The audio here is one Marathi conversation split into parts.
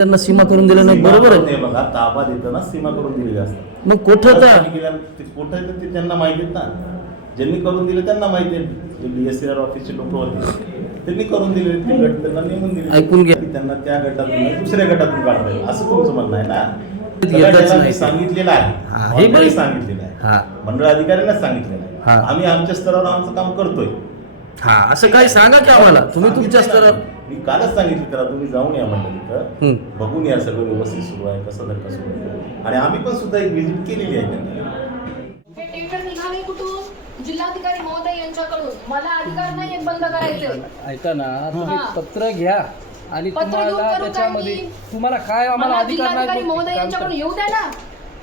त्यांना सीमा करून दिलं नाही, बरोबर आहे. बघा, ताबा देताना सीमा करून दिलेली असतात. मग कोठता कोठं ते त्यांना माहिती आहेत ना, ज्यांनी करून दिले त्यांना माहिती आहे. DSCR ऑफिसचे लोक होते, त्यांनी करून दिले, ते गट त्यांना नेमून दिले. ऐकून घ्या, त्यांना त्या गटातून दुसऱ्या गटातून काढता येईल असं तुमचं म्हणणं आहे ना. सांगितलेलं आहे, हे सांगितलेलं आहे, मंडळ अधिकाऱ्यांना सांगितलेलं आहे. आम्ही आमच्या स्तरावर आमचं काम करतोय. असं काही सांगा की आम्हाला, तुम्ही तुमच्या स्तरावर. मी कालच सांगितलं त्याला, तुम्ही जाऊन या म्हणलं तिथं, बघून या सगळं व्यवस्थित सुरू आहे, कसं धक्का सुरू आहे. आणि आम्ही पण सुद्धा एक व्हिजिट केलेली आहे त्यांना. हे टेंडर निघाले कुठून? जिल्हाधिकारी महोदय यांच्याकडून. मला अधिकार नाही बंद करायचे. ऐका ना, तुम्ही पत्र घ्या आणि पत्र घेऊन तुम्हाला करू त्याच्यामध्ये काय? तुम्हाला काय आम्हाला मला अधिकार जिल्हाधिकारी महोदय नाही. यांच्याकडून येऊ द्या ना.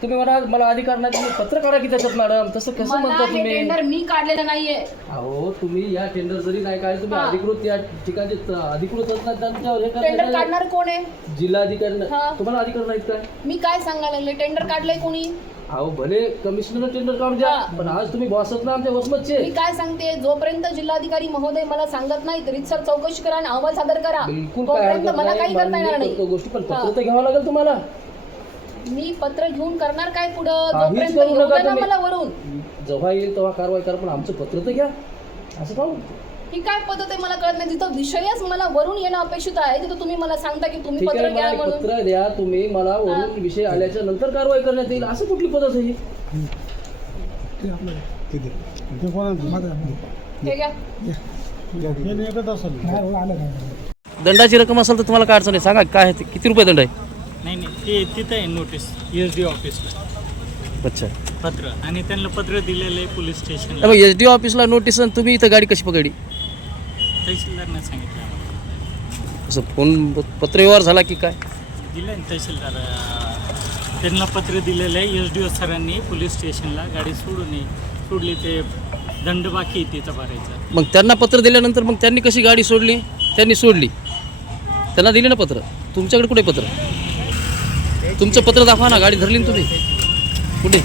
तुम्ही मला अधिकार नाही, तुम्ही पत्र काढा की त्याच्यात मॅडम. तसं कसं मला म्हणता हे तुम्ही? टेंडर मी काढलेलं नाहीये. अहो, तुम्ही या टेंडर जरी नाही काढले, तुम्ही अधिकृत या ठिकाणी अधिकृत असणार त्यांच्यावर हे टेंडर करण्याचं- काढणार कोण आहे? जिल्हाधिकारी हा. तुम्हाला अधिकार नाहीत काय? मी काय सांगायला लागले? टेंडर काढलंय कोणी? अहो, भले कमिशनर टेंडर काढून द्या, हा. पण आज तुम्ही बॉसच ना आमच्या वसमतचे. मी काय सांगते, जोपर्यंत जिल्हाधिकारी महोदय मला सांगत नाही रीतसर चौकशी करा आणि अहवाल सादर करा, बिलकुल काय तोपर्यंत हरकत मला काही करता मान्य येणार करतो नाही. गोष्टी, पण पत्र तर घ्यावं लागेल तुम्हाला. मी पत्र घेऊन करणार काय पुढं? काहीच जोपर्यंत करू येऊ नका द्या ना तुम्ही. मला वरून. जेव्हा येईल तेव्हा कारवाई करा, पण आमचं पत्र तर घ्या. असं का? ही काय पद्धत आहे मला कळत नाही. जिथं विषयच मला वरून येणं अपेक्षित आहे तिथं तुम्ही मला सांगता की तुम्ही ठीक पत्र आहे, घ्या मला एक म्हणून. पत्र द्या तुम्ही, मला वरून विषय आल्याच्या नंतर कारवाई करण्यात येईल. असं कुठली पद्धत आहे ही? हे घ्या. दंडाची रक्कम असेल तर तुम्हाला काय अडचण आहे? सांगा काय आहे ते, किती रुपये दंड आहे? नाही ते तिथं आहे नोटीस SD ऑफिसला अच्छा, पत्र, आणि त्यांना पत्र दिलेलं आहे पोलीस स्टेशनला. मग SD ऑफिसला नोटीस आणि तुम्ही इथं गाडी कशी पकडली? तहसीलदारनं सांगितलं आम्हाला. असं फोन पत्रव्यवहार झाला की काय? दिलं आहे तहसीलदार, त्यांना पत्र दिलेलं आहे. SDO सरांनी पोलीस स्टेशनला गाडी सोडली, ते दंड बाकी आहे तिथं भरायचा. मग त्यांना पत्र दिल्यानंतर मग त्यांनी कशी गाडी सोडली? त्यांनी सोडली, त्यांना दिले ना पत्र. तुमच्याकडे कुठे पत्र? तुमचं पत्र दाखवा ना, गाडी धरली ना तुम्ही. कुठे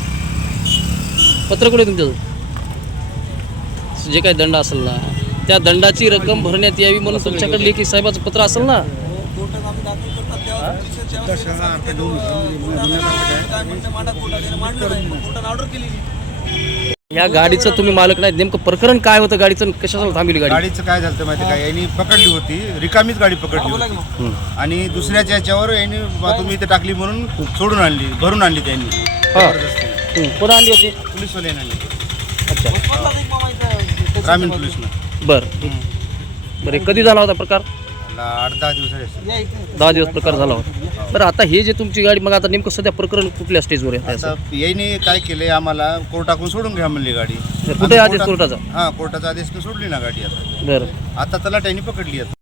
पत्र, कुठे तुमच्याजवळ? जे काही दंड असेल ना, त्या दंडाची रक्कम भरण्यात यावी म्हणून तुमच्याकडे लेखी साहेबाचं पत्र असेल ना. या गाडीचं तुम्ही मालक नाही, नेमकं प्रकरण काय होतं गाडीचं? कशाला थांबली गाडी? गाडीचं काय झालं माहिती का, यांनी पकडली होती, रिकामीच गाडी पकडली होती आणि दुसऱ्याच्या याच्यावर यांनी तुम्ही इथे टाकली म्हणून सोडून आणली, भरून आणली त्यांनी. कोण आणली होती? पोलीसवाल्याने आणली, अच्छा, ग्रामीण पोलीसनं. बरं, कधी झाला होता प्रकार? 8-10 दिवस आहे. 10 दिवस प्रकार झाला होता. बरं, आता हे जे तुमची गाडी, मग आता नेमकं सध्या प्रकरण कुठल्या स्टेजवर आहे? आता यांनी काय केलंय, आम्हाला कोर्टाकडून सोडून घ्या म्हणली गाडी. कुठे आदेश कोर्टाचा? हा, कोर्टाचा आदेश सोडली ना गाडी. आता बरं, आता त्याला त्यांनी पकडली. आता